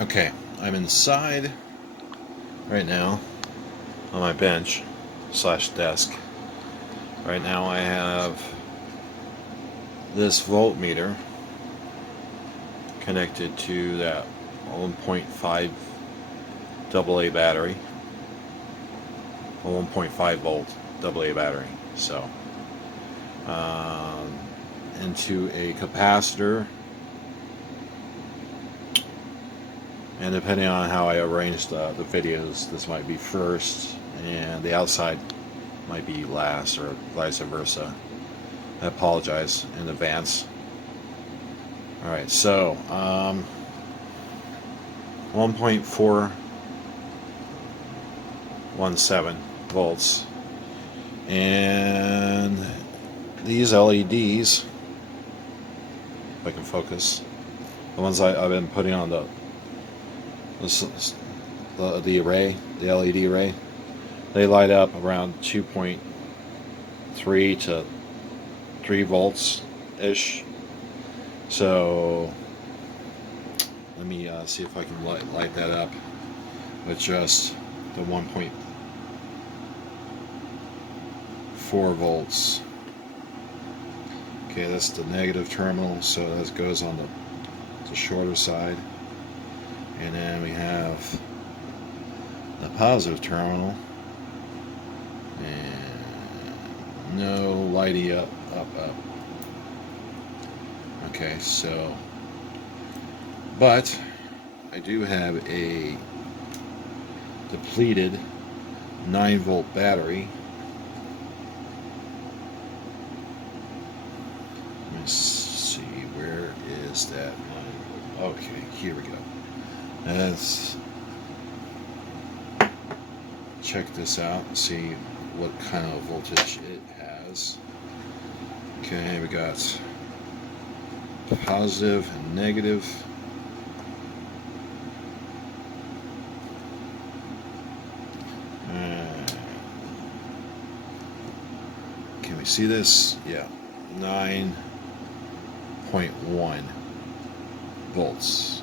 Okay, I'm inside right now on my bench slash desk. Right now I have this voltmeter connected to that 1.5 AA battery, a 1.5 volt AA battery. So, um, into a capacitor, and depending on how I arrange the videos, this might be first, and the outside might be last, or vice versa. I apologize in advance. Alright, so 1.417 volts, and these LEDs, if I can focus, the ones I've been putting on the array, the LED array, they light up around 2.3 to 3 volts ish. So let me see if I can light that up with just the 1.4 volts. Okay, that's the negative terminal, so that goes on the shorter side. And then we have the positive terminal, and no lighting up. Okay, so, but I do have a depleted 9 volt battery. Let me see, where is that? Okay, here we go. Let's check this out and see what kind of voltage it has. Okay, we got positive and negative. Can we see this? Yeah, 9.1 volts.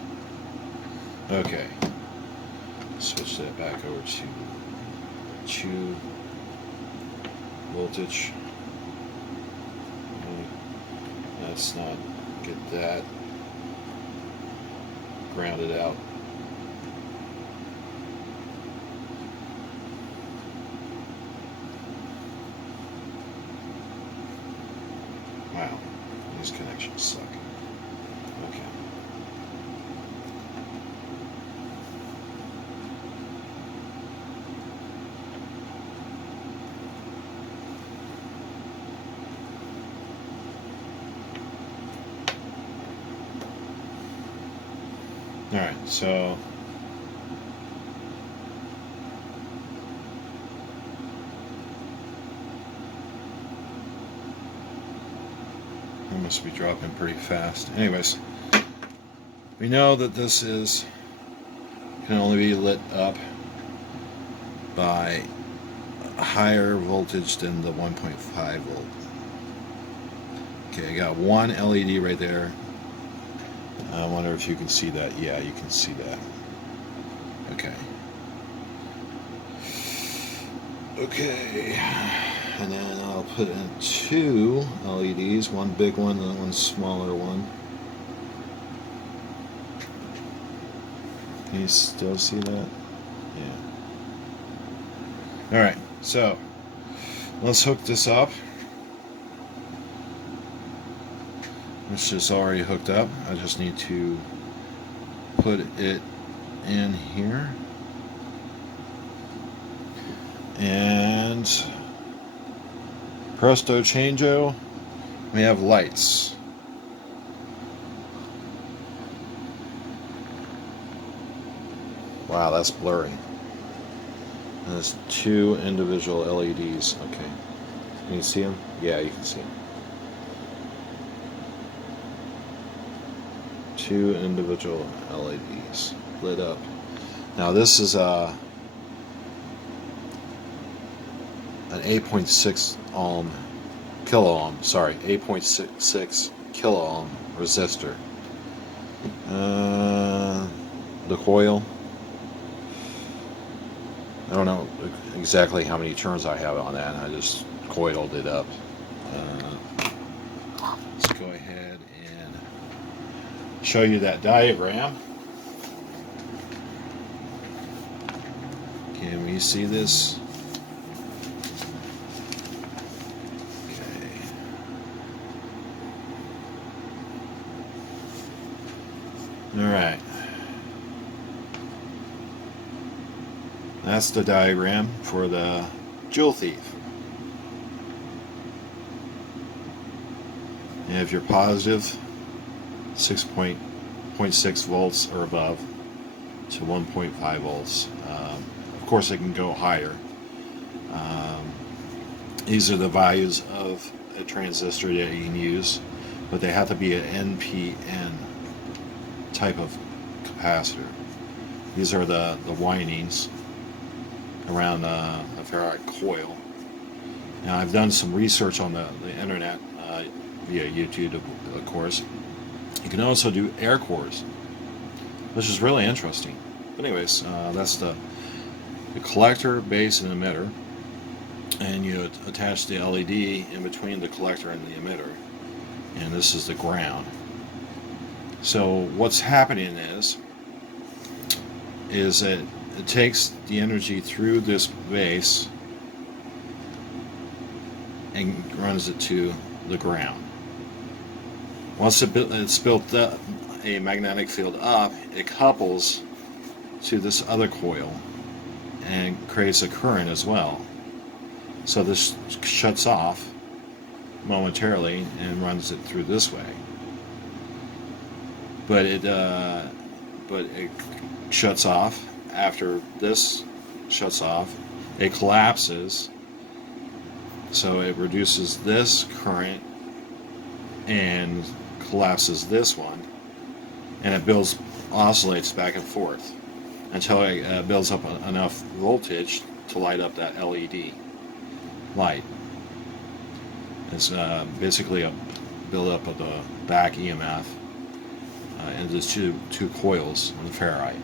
Okay, switch that back over to 2 voltage. Let's not get that grounded out. Wow, these connections suck. Okay. Alright, so I must be dropping pretty fast. Anyways, we know that this can only be lit up by a higher voltage than the 1.5 volt. Okay, I got one LED right there. I wonder if you can see that. Yeah, you can see that. Okay. Okay. And then I'll put in 2 LEDs, one big one and one smaller one. Can you still see that? Yeah. Alright, so let's hook this up. This is already hooked up. I just need to put it in here. And presto changeo, we have lights. Wow, that's blurry. And there's 2 individual LEDs. Okay. Can you see them? Yeah, you can see them. 2 individual LEDs lit up. Now this is an 8.6 kilo ohm, sorry, 8.66 kilo ohm resistor. the coil. I don't know exactly how many turns I have on that. I just coiled it up. Let's go ahead and show you that diagram. Can we see this? Okay. All right. That's the diagram for the Joule Thief. And if you're positive, 6.6 volts or above to 1.5 volts. Of course, it can go higher. These are the values of a transistor that you can use, but they have to be an NPN type of capacitor. These are the windings around a ferrite coil. Now, I've done some research on the internet via YouTube, of course. You can also do air cores, which is really interesting. But anyways, that's the collector, base, and emitter, and you attach the LED in between the collector and the emitter, and this is the ground. So what's happening is that it takes the energy through this base and runs it to the ground. Once it's built up a magnetic field up, it couples to this other coil and creates a current as well. So this shuts off momentarily and runs it through this way. But it shuts off after this shuts off. It collapses, so it reduces this current and collapses this one, and it oscillates back and forth until it builds up enough voltage to light up that LED light. It's basically a buildup of the back EMF in these two coils on the ferrite.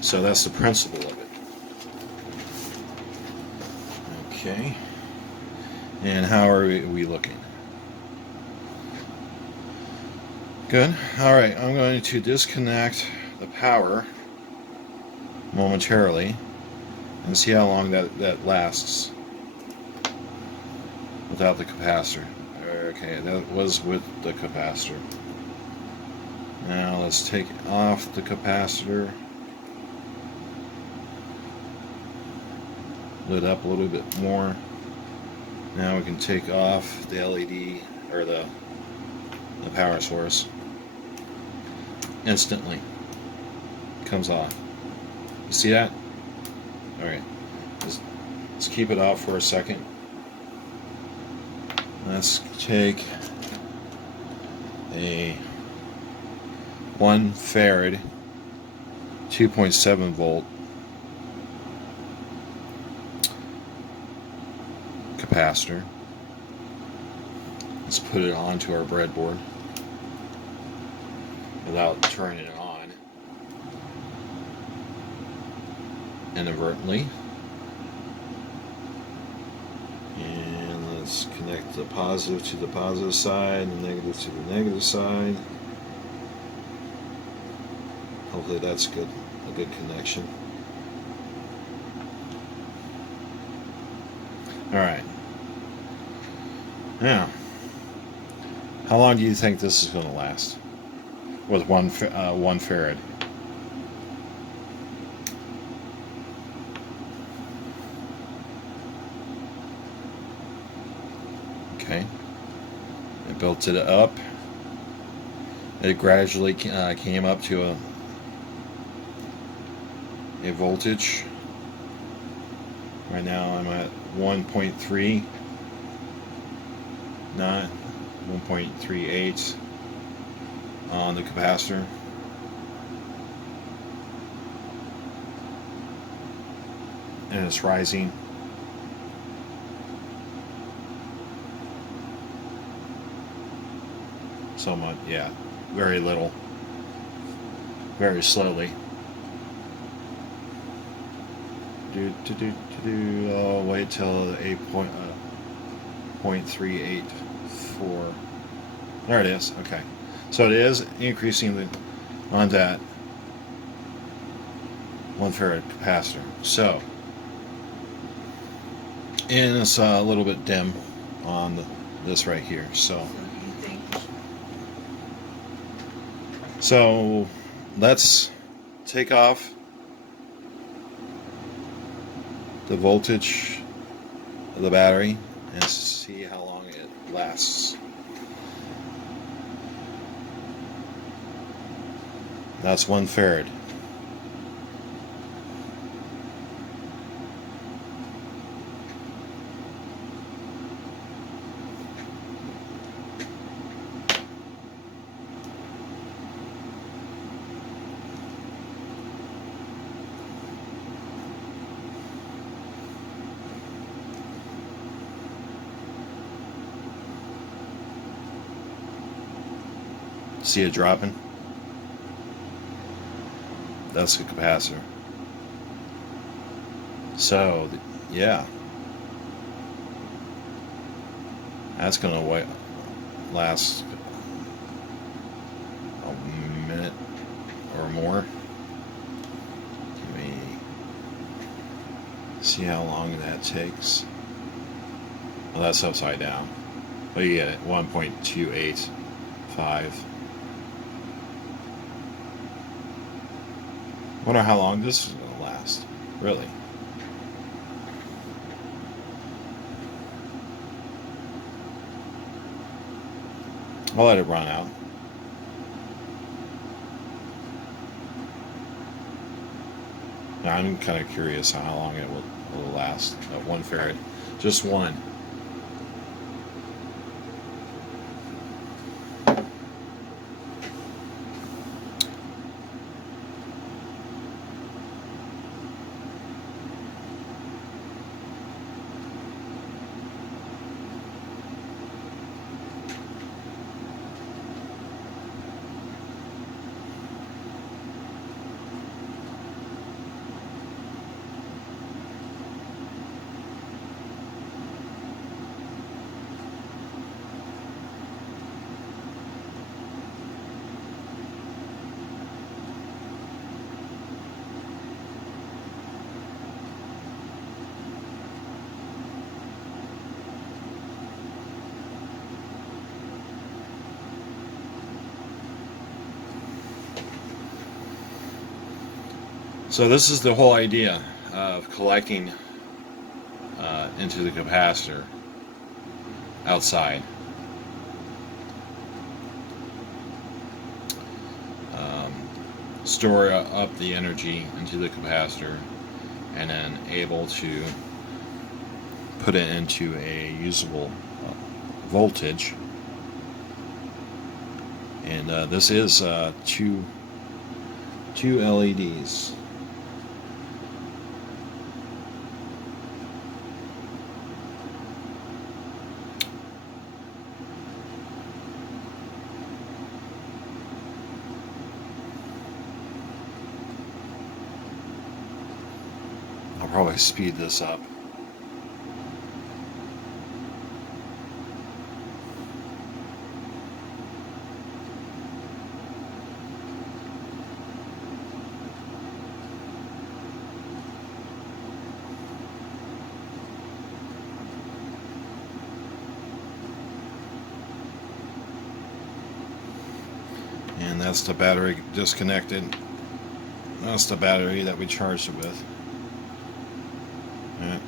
So that's the principle of it. Okay. And how are we looking? Good. Alright, I'm going to disconnect the power momentarily and see how long that lasts without the capacitor. Okay, that was with the capacitor. Now let's take off the capacitor. Lit up a little bit more. Now we can take off the LED or the power source. Instantly comes off. You see that? Alright. Let's keep it off for a second. Let's take a 1 farad 2.7 volt capacitor. Let's put it onto our breadboard without turning it on inadvertently. And let's connect the positive to the positive side and the negative to the negative side. Hopefully that's good, a good connection. Alright. Now, how long do you think this is going to last with one farad? Okay. It built it up. It gradually came up to a voltage. Right now I'm at 1.3, not 1.38 on the capacitor. And it's rising. Somewhat, yeah. Very little. Very slowly. I'll wait till 8.384. There it is. Okay, so it is increasing on that 1 farad capacitor. So, and it's a little bit dim on this right here. So let's take off the voltage of the battery and see how long it lasts. That's 1 farad. See it dropping? That's the capacitor. So, yeah. That's going to last a minute or more. Let me see how long that takes. Well, that's upside down. But you get it, 1.285. Wonder how long this is going to last. Really. I'll let it run out. Now, I'm kind of curious how long it will last at 1 farad. Just one. So this is the whole idea of collecting into the capacitor outside. Store up the energy into the capacitor and then able to put it into a usable voltage. And this is two LEDs. I'll probably speed this up. And that's the battery disconnected. That's the battery that we charged it with. And,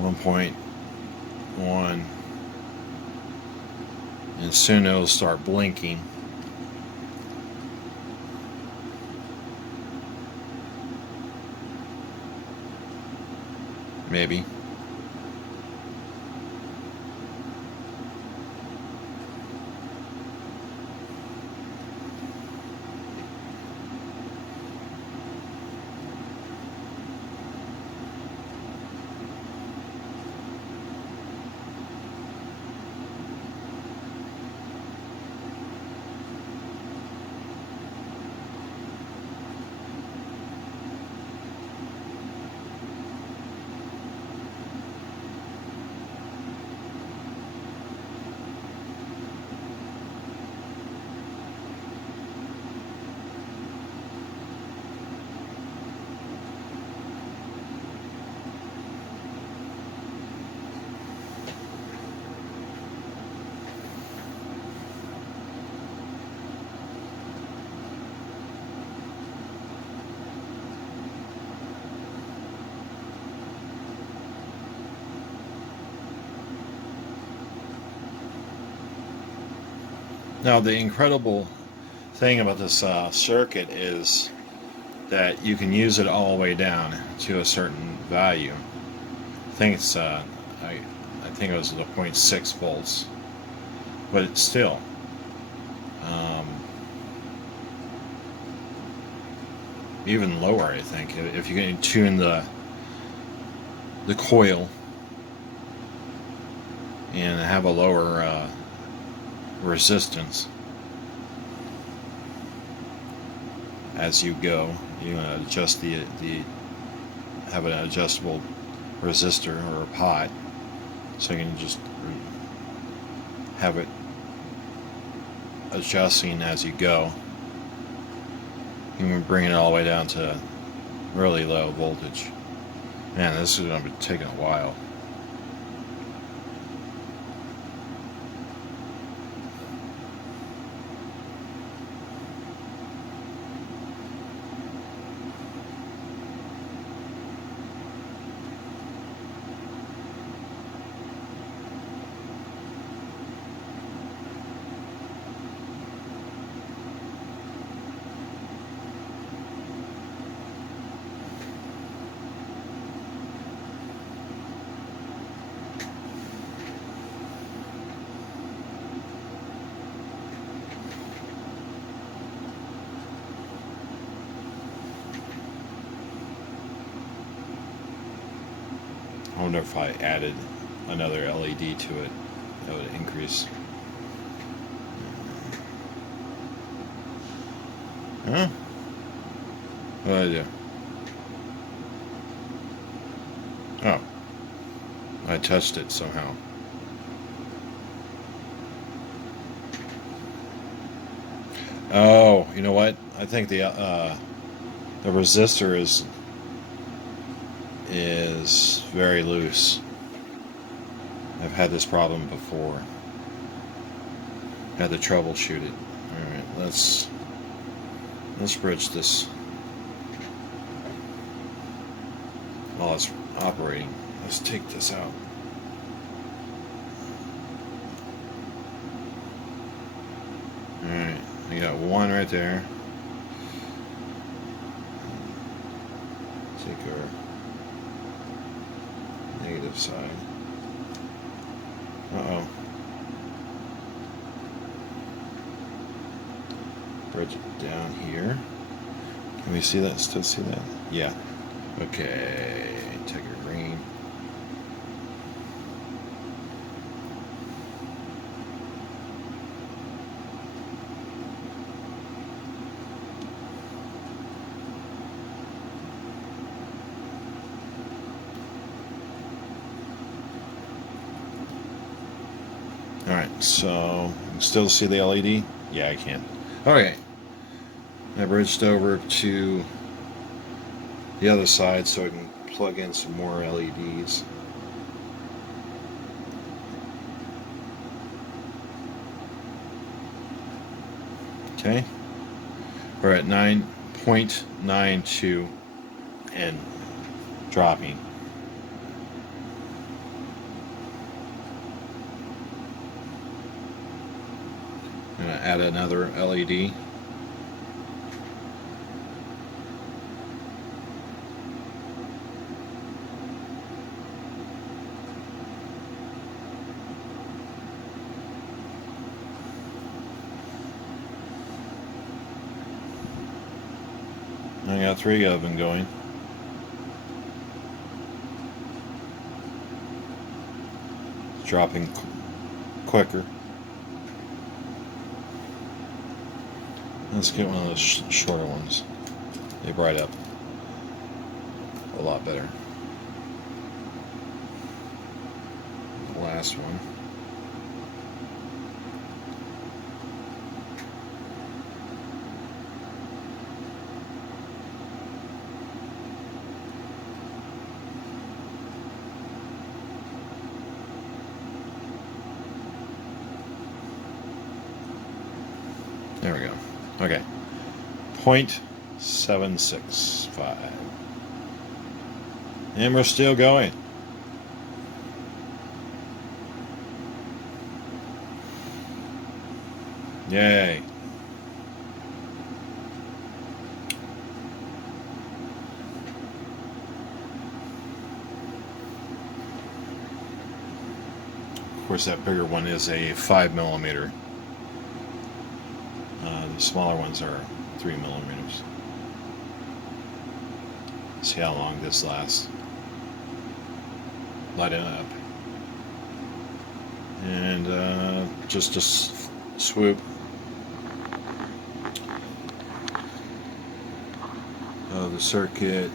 1.1, and soon it'll start blinking. Maybe. Now, the incredible thing about this circuit is that you can use it all the way down to a certain value. I think it's I think it was the 0.6 volts, but it's still um, even lower. I think if you can tune the coil and have a lower resistance as you go, you adjust the have an adjustable resistor or a pot, so you can just have it adjusting as you go. You can bring it all the way down to really low voltage. Man, this is going to be taking a while. I wonder if I added another LED to it, that would increase. Huh? What did I do? Oh, I touched it somehow. Oh, you know what? I think the resistor is very loose. I've had this problem before. Had to troubleshoot it. All right, let's bridge this while it's operating. Let's take this out. All right, I got one right there. Take our negative side. Uh-oh. Bridge it down here. Can we see that? Still see that? Yeah. Okay. Take a green. Alright, so you can still see the LED? Yeah, I can. Okay. I bridged over to the other side so I can plug in some more LEDs. Okay. We're at 9.92 and dropping. I'm going to add another LED. I got 3 of them going. Dropping quicker. Let's get one of those shorter ones. They bright up a lot better. The last one. There we go. Okay. 0.765. And we're still going. Yay. Of course, that bigger one is a 5mm. The smaller ones are 3mm. See how long this lasts. Light it up. And just a swoop of the circuit.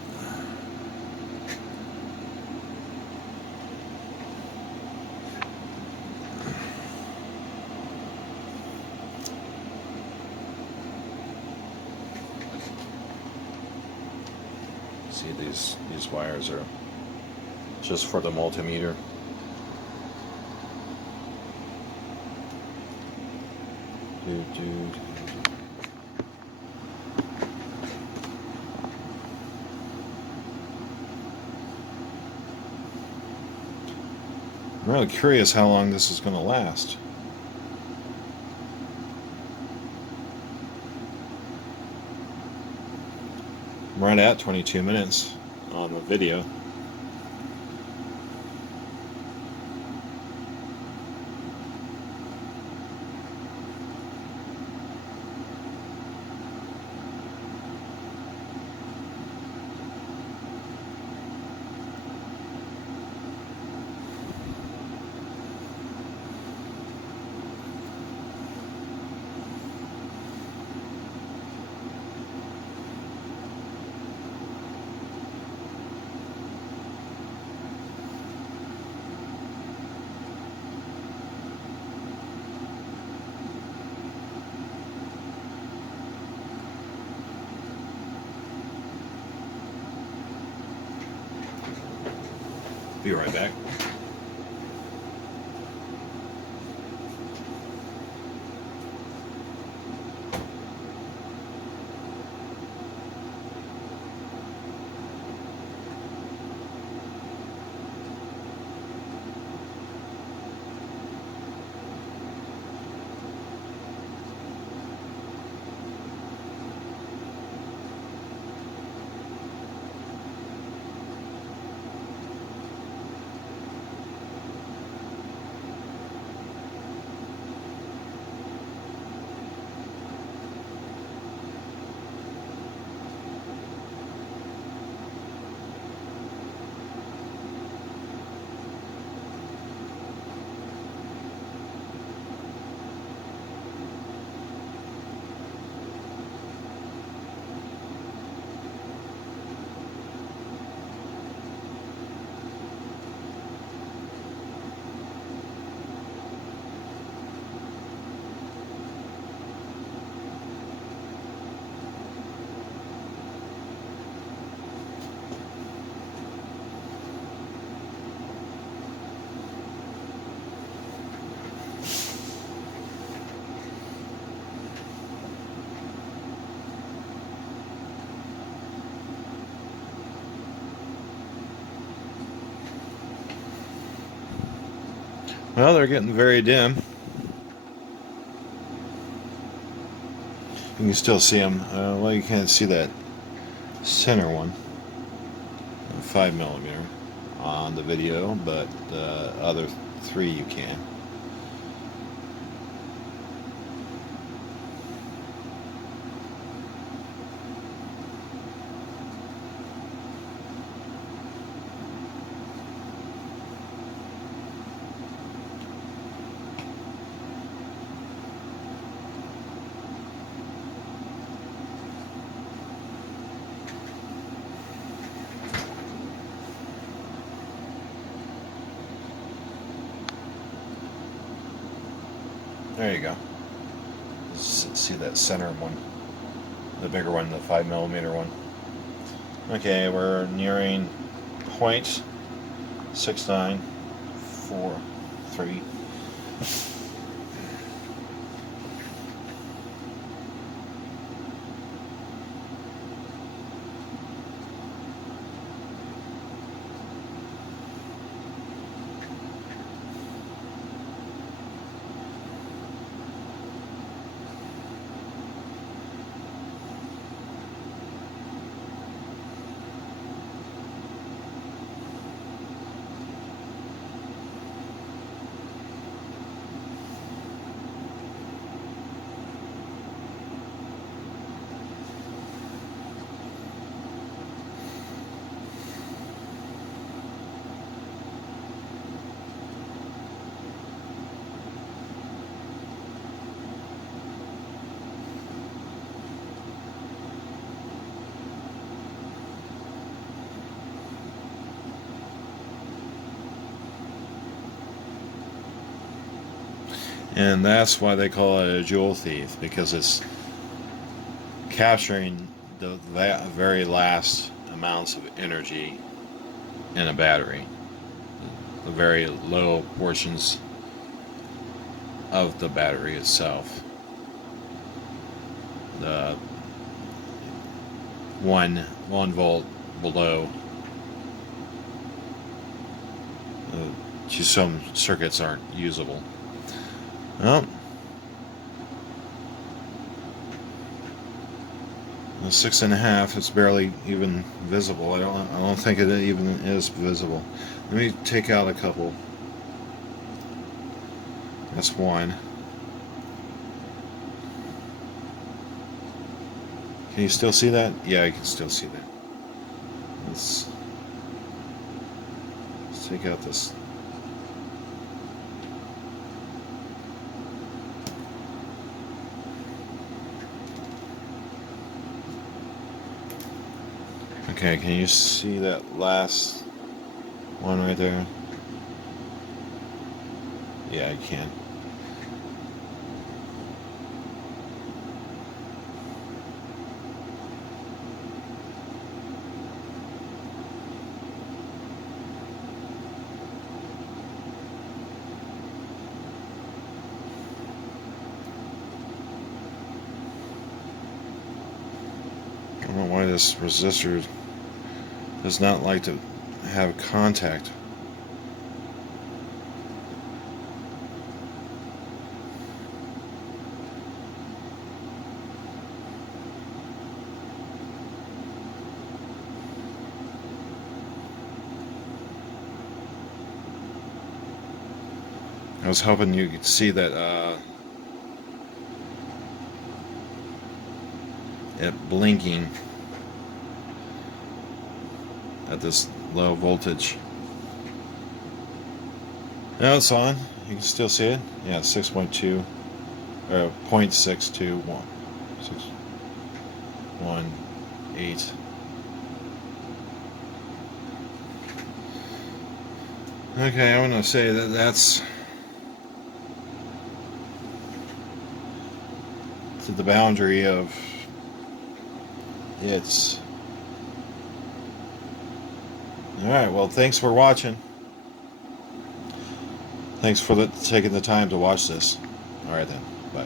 See, these wires are just for the multimeter. I'm really curious how long this is going to last. I'm right at 22 minutes on the video. Be right back. Well, they're getting very dim. You can still see them. Well, you can't see that center one, 5mm on the video, but the other three you can. There you go. See that center one, the bigger one, the 5mm one. Okay, we're nearing 0.6943. And that's why they call it a joule thief, because it's capturing the very last amounts of energy in a battery, the very low portions of the battery itself. The 1 volt below. Some circuits aren't usable. Well, the 6.5 is barely even visible. I don't think it even is visible. Let me take out a couple. That's one. Can you still see that? Yeah, I can still see that. Let's take out this. Okay, can you see that last one right there? Yeah, I can. I don't know why this resistor does not like to have contact. I was hoping you could see that it blinking at this low voltage. Now it's on. You can still see it. Yeah, 6.2 or 0.621. 618. Okay, I'm going to say that that's to the boundary of its. Alright, well, thanks for watching. Thanks for taking the time to watch this. Alright then, bye.